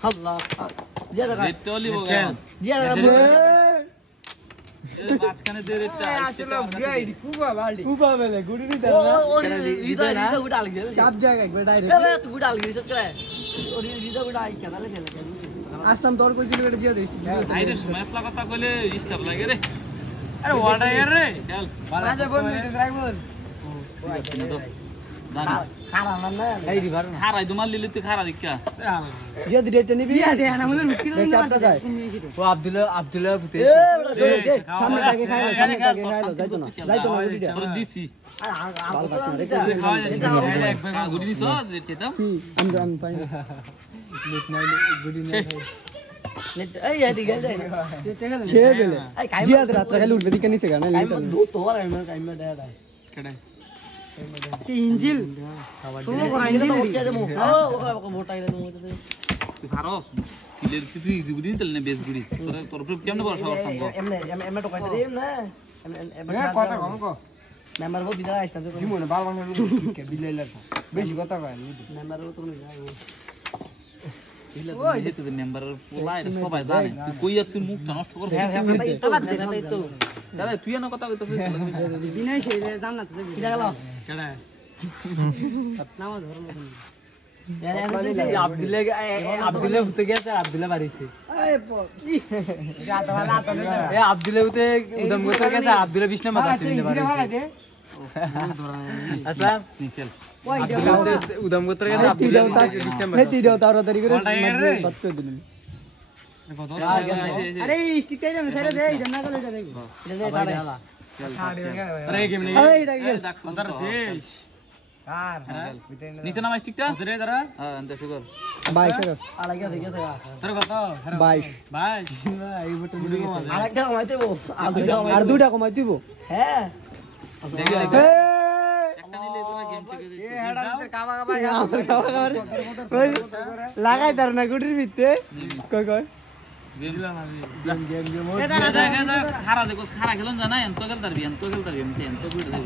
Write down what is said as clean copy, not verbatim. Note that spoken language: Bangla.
আল্লাহ জিয়া দেখা রেটটা হলি বগা জিয়া দেখা এ মাঝখানে দে রেটটা আসলে গাইড কুবা বালডি কুবা বেলে গুড়ি নি ও রিদা গুড়া লাগি চাপ জায়গা একবার এ ডাইরেক্ট বে তুই গুড়া লাগি চক্রে ও রিদা গুড়া আই কেদালে ফেলে আসতাম তোর কইছিল এটা জিয়া দিস আইরে মেফলা কথা কইলে ডিস্টার্ব লাগে রে আরে ওয়াটা এর রে চল মাঝে বন্ধু ট্রাই বল তো দাঁড়া খারা না এই রিভার না খারাই তোমার লিলি তুই খারা দেখা জিয়া দি ডেটটা নিবি জিয়া দে না মুলে লুকি দেখ চাপটা যায় ও আব্দুল্লাহ ফুতে এ বড় সরে দে সামনে টাকে খাইলো সামনে টাকে খাইলো যাইতো না গুড়িটা তোর দিছি খাওয়া একবার গুড়ি দিছ রেটটা কি আমি পাই না নেট নাই গুড়ি নাই এই এদি গেল সে বেলে জিয়া রাত্রে খালি উঠবে দিকে নিচে গানা টাইম দো তো আর টাইম দে কেডা কি ইঞ্জিল শুনো করা ইঞ্জিল ও মোটা গেলে তুই খারস কিলের তুই ইজি গুড়ি তেল না বেস গুড়ি তোর উপর কেমনে বড় করতাম গো এমনে তো কইতে দিম না এ কথা কম কো মেম্বার বল দিদা আইছতাম তো কি মনে বাল বাল কে বিলাইলা বেশি কথা কয় মেম্বার তো না যাই ওই যে তোদের মেম্বারের পোলা এটা সবাই জানে তুই কইয়া তুই মুখটা নষ্ট করছিস হ্যাঁ হ্যাঁ তো বাদ দে তো দাদা তুই না কথা কইতাছিস বিনয় সেই জান্নাত কিরা গেল কেডা নামাজ ধর্ম আব্দুল্লাহ ফুতে গেছে আব্দুল্লাহ বাড়িছে এ আব্দুল্লাহ ফুতে উদম করতে গেছে আব্দুল্লাহ বিষ্ণু মাথা সিনে বাড়িছে আসলাম নিকেল উদম করতে গেছে আব্দুল্লাহ বিষ্ণু মাথা হেতি দাও তাড়াতাড়ি করে বাত করে দিলেন আরে স্টিক টাইম ছেড়ে দে জানা গেল এটা দেখো এটা দে তাড়া আরে গেম নেই এই এটা গেল আদার দেশ আর নিচে নামা স্টিকটা রে দাঁড়া হ্যাঁ আনতে শুকর 22 আলাগে দেখেছে তোর কত 22 ভাই এই বটন দিয়ে গেছে আরেকটা কমাইতে বো আর দুইটা কমাই দিব হ্যাঁ দেখে একটা নিলে তোমার গেম চেকে এ হেডার ভিতর কামা কামা লাগাই তার না গুটির ভিতরে কই কই খারা দেখো খারা খেলন জানা এন্ত গেল তারবি এন্ত গেল তারবি এন্ত গুড় দেব